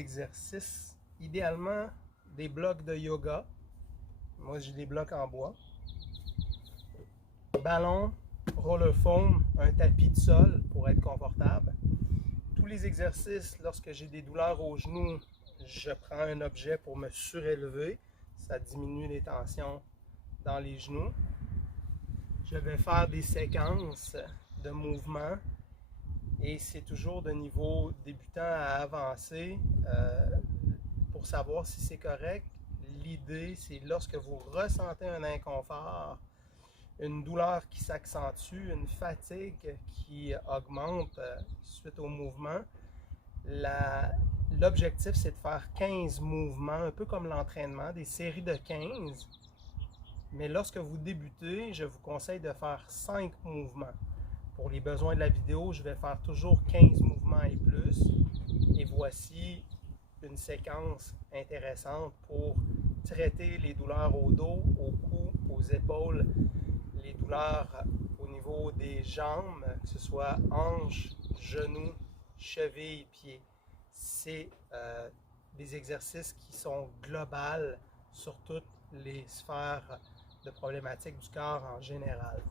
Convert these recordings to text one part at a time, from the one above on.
exercices, idéalement des blocs de yoga. Moi, j'ai des blocs en bois. Ballon, roller foam, un tapis de sol pour être confortable. Tous les exercices, lorsque j'ai des douleurs aux genoux, je prends un objet pour me surélever. Ça diminue les tensions dans les genoux. Je vais faire des séquences de mouvements et c'est toujours de niveau débutant à avancé pour savoir si c'est correct. L'idée, c'est lorsque vous ressentez un inconfort, une douleur qui s'accentue, une fatigue qui augmente suite au mouvement, l'objectif c'est de faire 15 mouvements, un peu comme l'entraînement, des séries de 15. Mais lorsque vous débutez, je vous conseille de faire 5 mouvements. Pour les besoins de la vidéo, je vais faire toujours 15 mouvements et plus. Et voici une séquence intéressante pour traiter les douleurs au dos, au cou, aux épaules, les douleurs au niveau des jambes, que ce soit hanches, genoux, chevilles, pieds. C'est des exercices qui sont globaux sur toutes les sphères de problématiques du corps en général.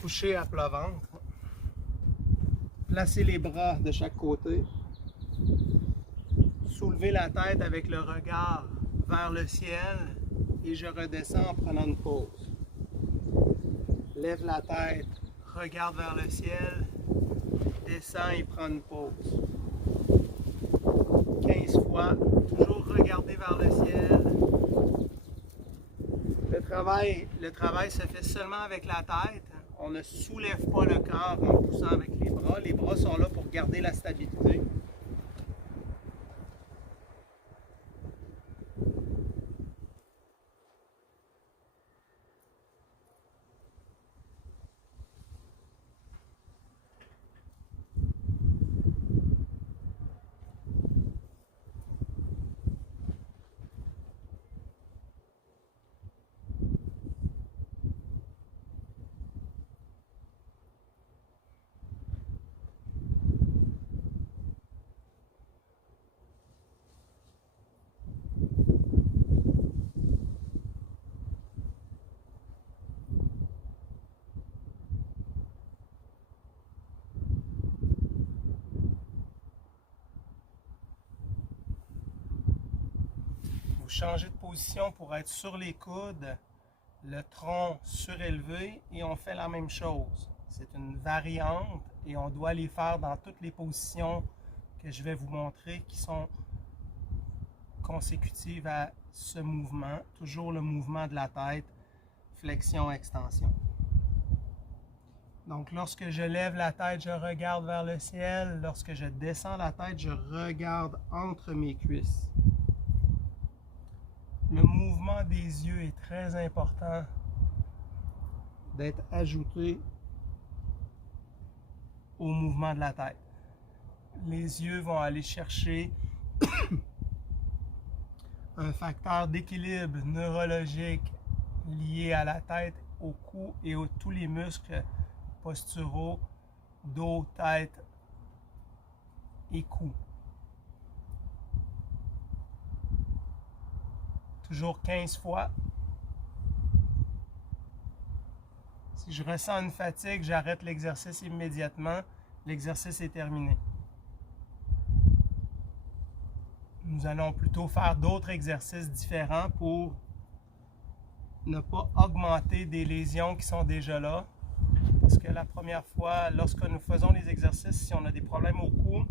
Coucher à plat ventre. Placez les bras de chaque côté. Soulevez la tête avec le regard vers le ciel et je redescends en prenant une pause. Lève la tête, regarde vers le ciel, descends et prends une pause. 15 fois, toujours regarder vers le ciel. Le travail se fait seulement avec la tête. On ne soulève pas le corps en poussant avec les bras. Les bras sont là pour garder la stabilité. Vous changez de position pour être sur les coudes, le tronc surélevé et on fait la même chose. C'est une variante et on doit les faire dans toutes les positions que je vais vous montrer qui sont consécutives à ce mouvement. Toujours le mouvement de la tête, flexion-extension. Donc lorsque je lève la tête, je regarde vers le ciel. Lorsque je descends la tête, je regarde entre mes cuisses. Le mouvement des yeux est très important d'être ajouté au mouvement de la tête. Les yeux vont aller chercher un facteur d'équilibre neurologique lié à la tête, au cou et à tous les muscles posturaux, dos, tête et cou. Toujours 15 fois. Si je ressens une fatigue, j'arrête l'exercice immédiatement. L'exercice est terminé. Nous allons plutôt faire d'autres exercices différents pour ne pas augmenter des lésions qui sont déjà là. Parce que la première fois, lorsque nous faisons les exercices, si on a des problèmes au cou,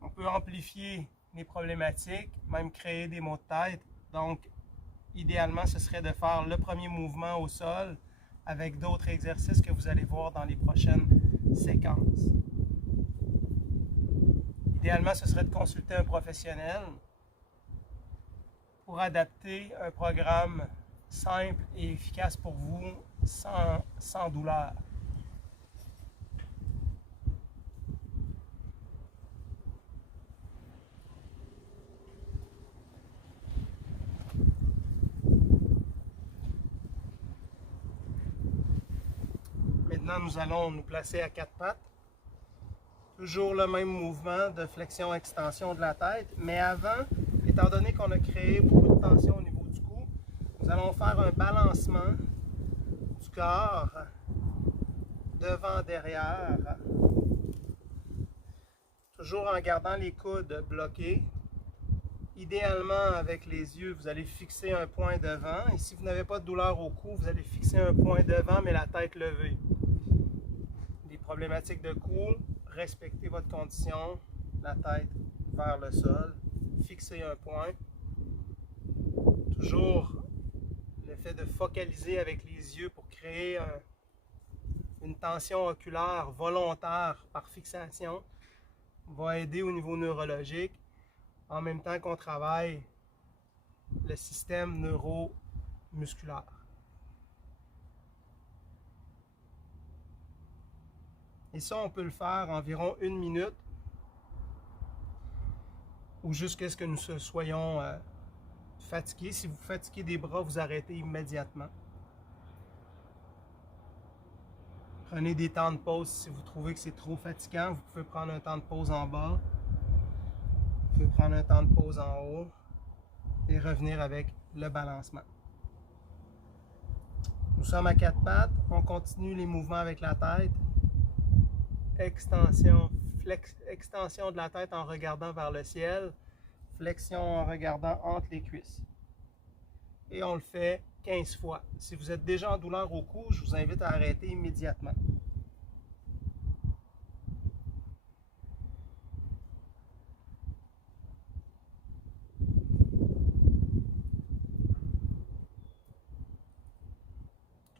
on peut amplifier les problématiques, même créer des maux de tête. Donc, idéalement, ce serait de faire le premier mouvement au sol avec d'autres exercices que vous allez voir dans les prochaines séquences. Idéalement, ce serait de consulter un professionnel pour adapter un programme simple et efficace pour vous sans douleur. Maintenant, nous allons nous placer à quatre pattes. Toujours le même mouvement de flexion-extension de la tête, mais avant, étant donné qu'on a créé beaucoup de tension au niveau du cou, nous allons faire un balancement du corps devant-derrière, toujours en gardant les coudes bloqués. Idéalement, avec les yeux, vous allez fixer un point devant. Et si vous n'avez pas de douleur au cou, vous allez fixer un point devant, mais la tête levée. Des problématiques de cou, respectez votre condition, la tête vers le sol, fixez un point. Toujours le fait de focaliser avec les yeux pour créer une tension oculaire volontaire par fixation va aider au niveau neurologique en même temps qu'on travaille le système neuromusculaire. Et ça, on peut le faire environ 1 minute ou jusqu'à ce que nous soyons fatigués. Si vous fatiguez des bras, vous arrêtez immédiatement. Prenez des temps de pause si vous trouvez que c'est trop fatigant. Vous pouvez prendre un temps de pause en bas. Vous pouvez prendre un temps de pause en haut et revenir avec le balancement. Nous sommes à 4 pattes. On continue les mouvements avec la tête. Extension, extension de la tête en regardant vers le ciel. Flexion en regardant entre les cuisses. Et on le fait 15 fois. Si vous êtes déjà en douleur au cou, je vous invite à arrêter immédiatement.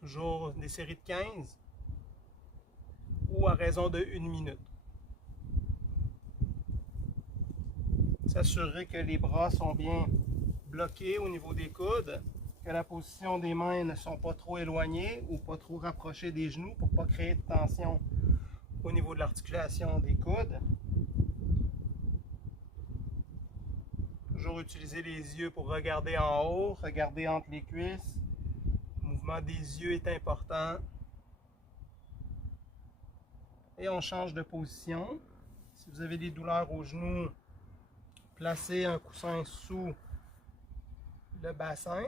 Toujours des séries de 15 ou à raison de 1 minute. S'assurer que les bras sont bien bloqués au niveau des coudes, que la position des mains ne sont pas trop éloignées ou pas trop rapprochées des genoux pour ne pas créer de tension au niveau de l'articulation des coudes. Toujours utiliser les yeux pour regarder en haut, regarder entre les cuisses. Le mouvement des yeux est important. Et on change de position. Si vous avez des douleurs aux genoux, placez un coussin sous le bassin.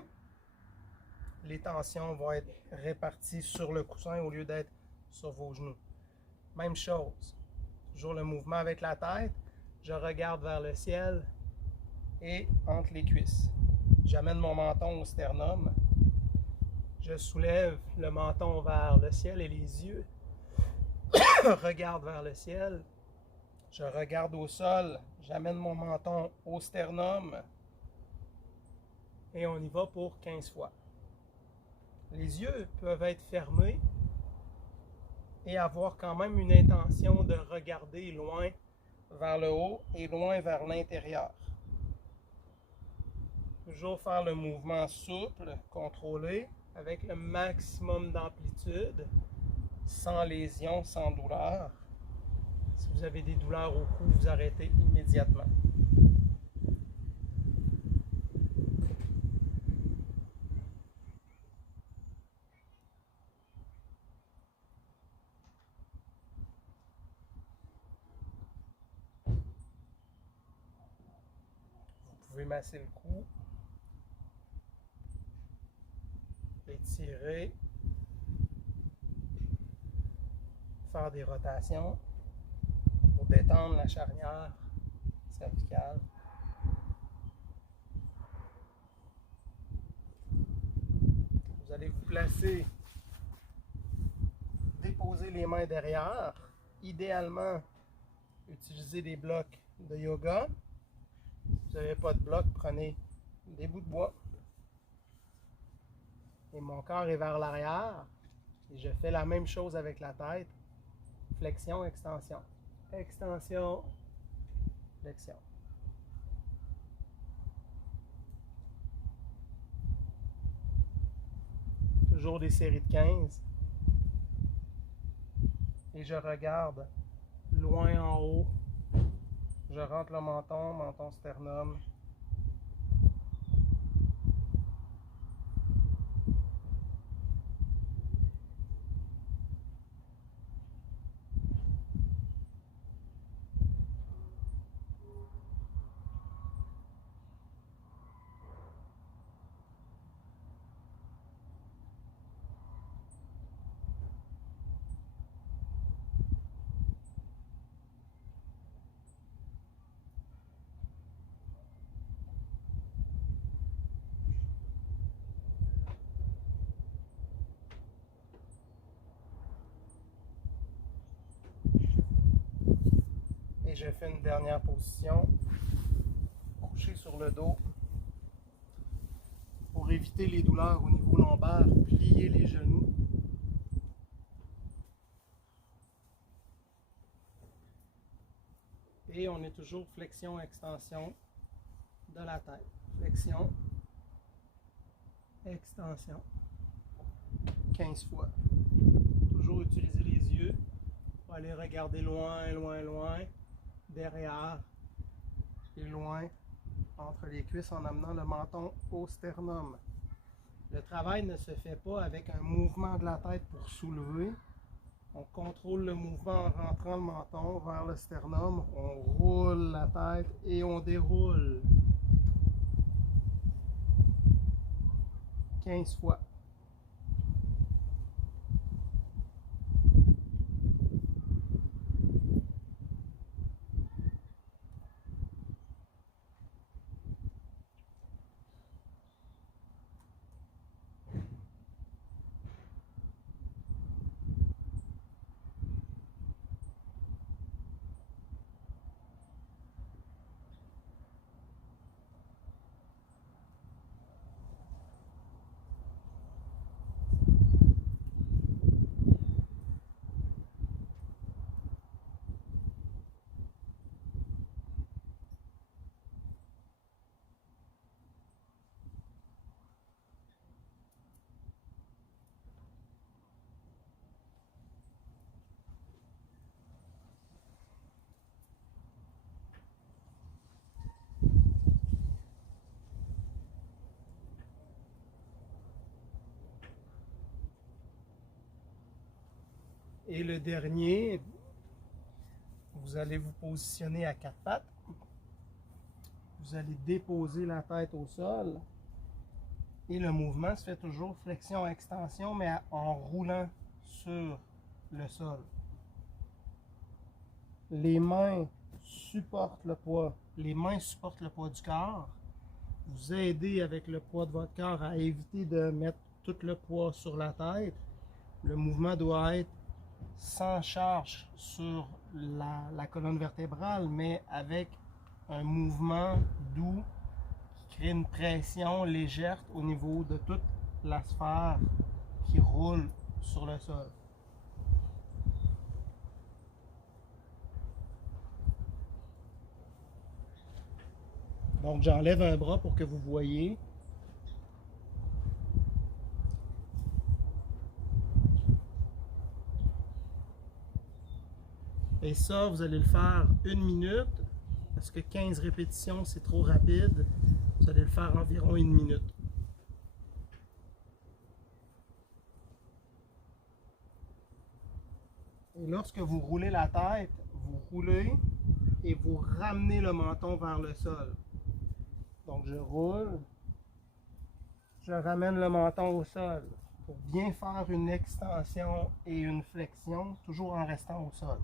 Les tensions vont être réparties sur le coussin au lieu d'être sur vos genoux. Même chose. Toujours le mouvement avec la tête. Je regarde vers le ciel et entre les cuisses. J'amène mon menton au sternum. Je soulève le menton vers le ciel et les yeux regardent vers le ciel. Je regarde au sol. J'amène mon menton au sternum. Et on y va pour 15 fois. Les yeux peuvent être fermés et avoir quand même une intention de regarder loin vers le haut et loin vers l'intérieur. Toujours faire le mouvement souple, contrôlé, avec le maximum d'amplitude, sans lésion, sans douleur. Si vous avez des douleurs au cou, vous arrêtez immédiatement. Vous pouvez masser le cou, étirer, faire des rotations pour détendre la charnière cervicale. Vous allez vous placer, déposer les mains derrière, idéalement utiliser des blocs de yoga. Si vous n'avez pas de bloc, prenez des bouts de bois. Et mon corps est vers l'arrière. Et je fais la même chose avec la tête. Flexion, extension. Extension, flexion. Toujours des séries de 15. Et je regarde loin en haut. Je rentre le menton, menton sternum. je fais une dernière position, couché sur le dos. Pour éviter les douleurs au niveau lombaire, pliez les genoux. Et on est toujours flexion-extension de la tête. Flexion, extension. 15 fois. Toujours utiliser les yeux pour aller regarder loin, loin, loin, derrière et loin entre les cuisses en amenant le menton au sternum. Le travail ne se fait pas avec un mouvement de la tête pour soulever. On contrôle le mouvement en rentrant le menton vers le sternum. On roule la tête et on déroule. 15 fois. Et le dernier, vous allez vous positionner à quatre pattes. Vous allez déposer la tête au sol. Et le mouvement se fait toujours flexion-extension, mais en roulant sur le sol. Les mains supportent le poids. Les mains supportent le poids du corps. Vous aidez avec le poids de votre corps à éviter de mettre tout le poids sur la tête. Le mouvement doit être sans charge sur la colonne vertébrale, mais avec un mouvement doux qui crée une pression légère au niveau de toute la sphère qui roule sur le sol. Donc j'enlève un bras pour que vous voyez. Et ça, vous allez le faire 1 minute, parce que 15 répétitions, c'est trop rapide. Vous allez le faire environ 1 minute. Et lorsque vous roulez la tête, vous roulez et vous ramenez le menton vers le sol. Donc je roule, je ramène le menton au sol pour bien faire une extension et une flexion, toujours en restant au sol.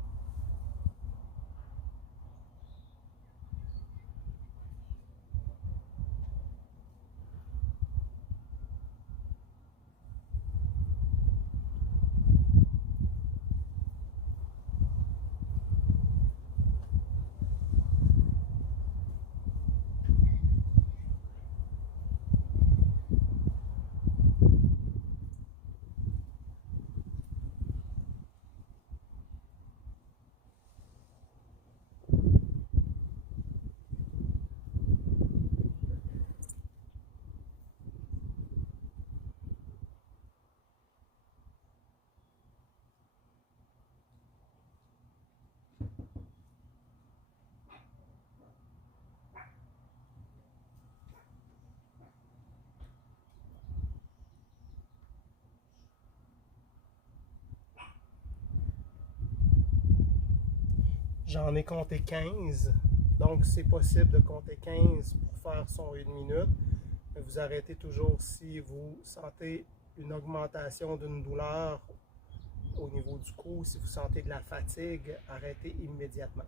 J'en ai compté 15, donc c'est possible de compter 15 pour faire son 1 minute. Mais vous arrêtez toujours si vous sentez une augmentation d'une douleur au niveau du cou, si vous sentez de la fatigue, arrêtez immédiatement.